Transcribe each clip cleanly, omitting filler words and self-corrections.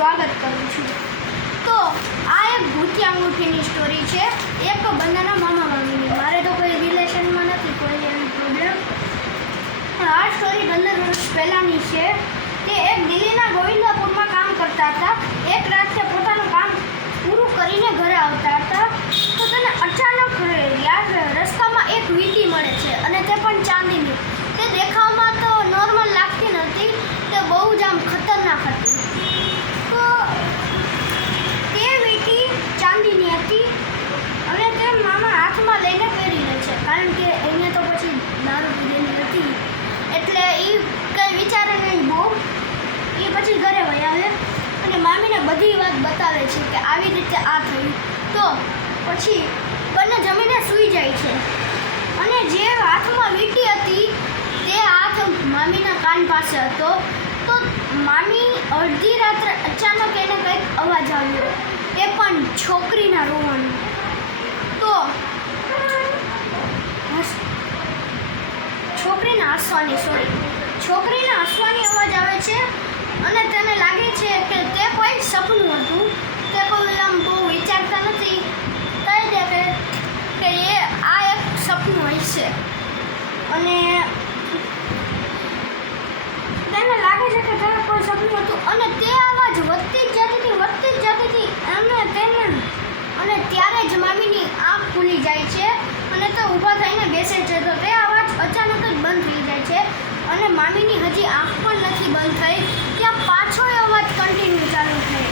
સ્વાગત કરું છું। તો આ એક ભૂતિયા અંગૂઠીની સ્ટોરી છે, એક બંનેના મામા મામીની। મારે તો કોઈ રિલેશનમાં નથી, કોઈ એવી પ્રોબ્લેમ। પણ આ સ્ટોરી 15 વર્ષ પહેલાંની છે। તે એક દિલ્હીના ગોવિંદાપુરમાં કામ કરતા હતા। એક રાત્રે પોતાનું કામ પૂરું કરીને ઘરે આવતા હતા તો તેને અચાનક રસ્તામાં એક વીંટી મળે છે, અને તે પણ ચાંદીની। તે દેખાવમાં તો નોર્મલ લાગતી નહોતી, તે બહુ જ આમ ખતરનાક હતી। તો તે વીંટી ચાંદીની હતી અને તે મામા હાથમાં લઈને પહેરી લે છે, કારણ કે એને તો પછી દારૂ પીધેલી હતી એટલે એ કંઈ વિચારે નહીં બહુ। એ પછી ઘરે વહી આવે અને મામીને બધી વાત બતાવે છે કે આવી રીતે આ થયું। તો પછી બંને જમીને સૂઈ જાય છે અને જે હાથમાં વીંટી હતી તે હાથ મામીના કાન પાસે હતો। તો મામી અડધી રાત્રે અચાનક એને કંઈક અવાજ આવ્યો, એ પણ છોકરીના રોવાનો। તો છોકરીના હસવાની અવાજ આવે છે અને તેને લાગે છે કે તે કોઈ સપનું હતું। તે કોઈ આમ બહુ વિચારતા નથી, કહી દે કે એ આ એક સપનું હશે અને તેને લાગે છે કે તે કોઈ સપનું હતું અને તે અવાજ વધતી જ જતી હતી અને ત્યારે જ મામીની આંખ ખુલી જાય છે અને તે ઊભા થઈને બેસે છે। તો તે અવાજ અચાનક જ બંધ થઈ જાય છે અને મામીની હજી આંખ પણ નથી બંધ થઈ, ત્યાં પાછો એ અવાજ કન્ટિન્યુ ચાલુ થઈ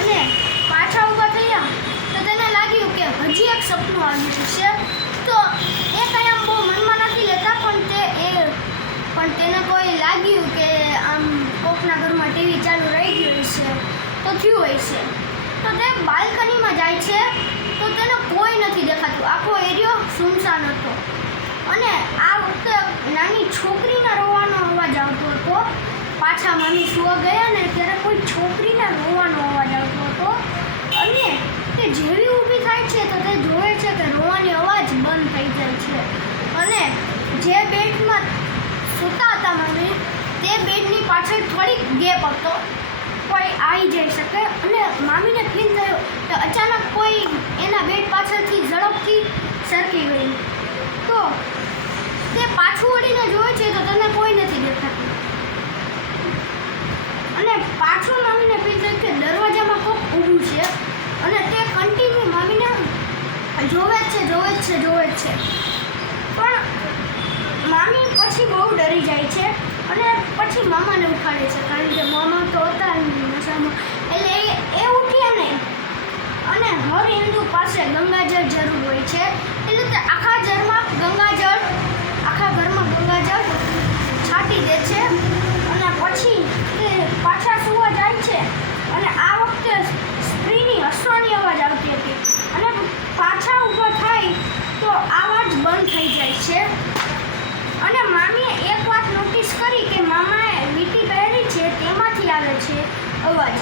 અને પાછા ઊભા થયા તો તેને લાગ્યું કે હજી એક સપનું આવ્યું છે। તો એ કંઈ આમ બહુ મનમાં નથી લેતા, પણ તેને કોઈ લાગ્યું કે આમ કોકના ઘરમાં ટીવી ચાલુ રહી ગયું હશે તો થયું હશે। તો તે બાલ્કનીમાં જાય છે તો તેને કોઈ નથી દેખાતું, આખો એરિયો સુનસાન હતો અને આ વખતે નાની છોકરીના રોવાનો અવાજ આવતો હતો। પાછા મામી સુવા ગયા ને ત્યારે કોઈ છોકરીના રોવાનો અવાજ આવતો હતો અને તે જેવી ઊભી થાય છે તો તે જોવે છે કે રોવાની અવાજ બંધ થઈ જાય છે અને જે બેડમાં સૂતા હતા મામી તે બેડની પાછળ થોડીક ગેપ હતો, કોઈ આવી જઈ શકે અને મામીને ફીલ થયું કે અચાનક કોઈ એના બેડ પાછળથી ઝડપથી સરકી ગયું। તો તે પાછું વળીને જોવે છે તો તેને કોઈ નથી દેખાતું અને પાછું મામીને ફીલ થયું કે દરવાજામાં કોક ઊભું છે અને તે કન્ટિન્યુ મામીને જોવે જ છે પણ મામી પછી બહુ ડરી જાય છે અને પછી મામાને ઉઠાડે છે, કારણ કે મામા તો હતા નશામાં એટલે એ ઉઠ્યા નહીં અને હર હિન્દુ પાસે ગંગાજળ જરૂર હોય છે એટલે તે આખા ઘરમાં ગંગાજળ છાંટી દે છે અને પછી તે પાછા સૂવા જાય છે અને આ વખતે સ્ત્રીની હસવાની અવાજ આવતી હતી અને પાછા ઊભા થાય તો આવાજ બંધ થઈ જાય છે અને મામીએ એક વાત નોટિસ કરી કે મામાએ વીંટી પહેરી છે તેમાંથી આવે છે અવાજ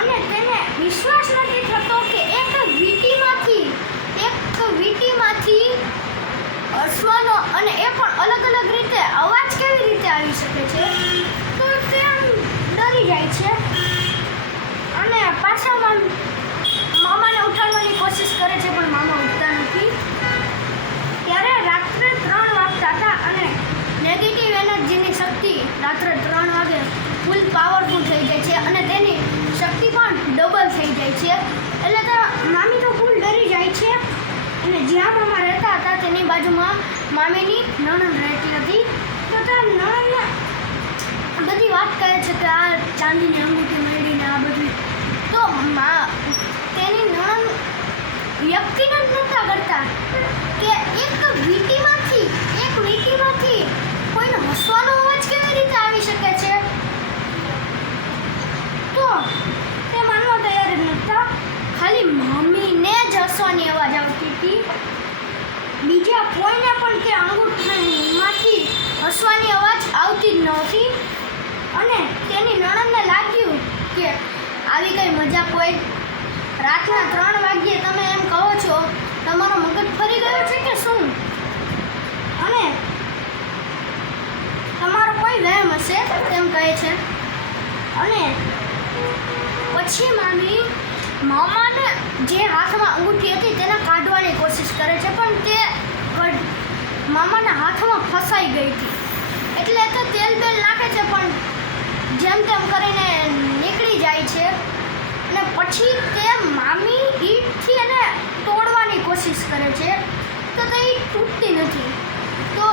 અને તેને વિશ્વાસ નથી થતો કે એક વીંટીમાંથી હસવાનો અને એ પણ અલગ અલગ રીતે અવાજ કેવી રીતે આવી શકે છે। તો તે ડરી જાય છે અને પાછા મામાને ઉઠાડવાની કોશિશ કરે છે પણ મામા ઉઠતા નથી। ત્યારે રાત્રે 3 વાગતા હતા અને નેગેટિવ એનર્જીની શક્તિ રાત્રે 3 વાગે ફૂલ પાવરફુલ થઈ જાય છે અને તેની શક્તિ પણ ડબલ થઈ જાય છે એટલે તો મામી તો ફૂલ ડરી જાય છે અને જ્યાં મામા રહેતા હતા તેની બાજુમાં મામીની નણંદ રહેતી હતી। તો તે નણંદને બધી વાત કહે છે કે આ ચાંદીની અંગૂઠી મેળવીને આ બધું। તો તેની નણંદ યકીન જ નહોતા કરતા કે એક વીંટીમાંથી કોઈનો હસવાનો અવાજ કેવી રીતે આવી શકે છે। તો તે માનવા તૈયાર જ નહોતા, ખાલી મમ્મીને જ હસવાની અવાજ આવતી હતી, બીજા કોઈને પણ તે અંગૂઠામાંથી હસવાની અવાજ આવતી જ નહોતી અને તેની નણંદને લાગ્યું કે આવી કઈ મજાક હોય, રાતના 3 વાગ્યે તમે એમ કહો છો, તમારો મગજ ફરી ગયો છે કે શું અને તમારો કોઈ વહેમ હશે તેમ કહે છે અને પછી મામાને જે હાથમાં અંગૂઠી હતી તેને કાઢવાની કોશિશ કરે છે, પણ તે મામાના હાથમાં ફસાઈ ગઈ હતી. એટલે તો તેલ બેલ નાખે છે, પણ જેમ તેમ કરીને નીકળી જાય છે. અને પછી તે મામી ઈંટથી એને તોડવાની કોશિશ કરે છે, તો તે ઈંટ તૂટતી નથી. તો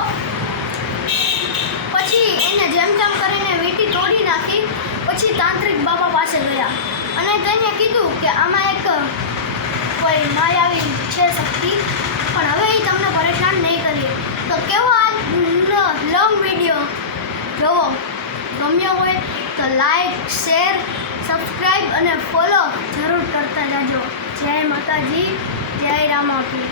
પછી એને જેમ તેમ કરીને વીંટી તોડી નાખી. પછી તાંત્રિક બાબા પાસે ગયા અને તેને કીધું કે આમાં એક કોઈ માયાવી છે શક્તિ, પણ હવે એ તમને પરેશાન નહીં કરીએ. તો કેવો આ લોંગ વિડીયો જોવો ગમ્યો હોય તો લાઈક, શેર, સબસ્ક્રાઈબ અને ફોલો જરૂર કરતા જાજો. જય માતાજી, જય રામાપીર.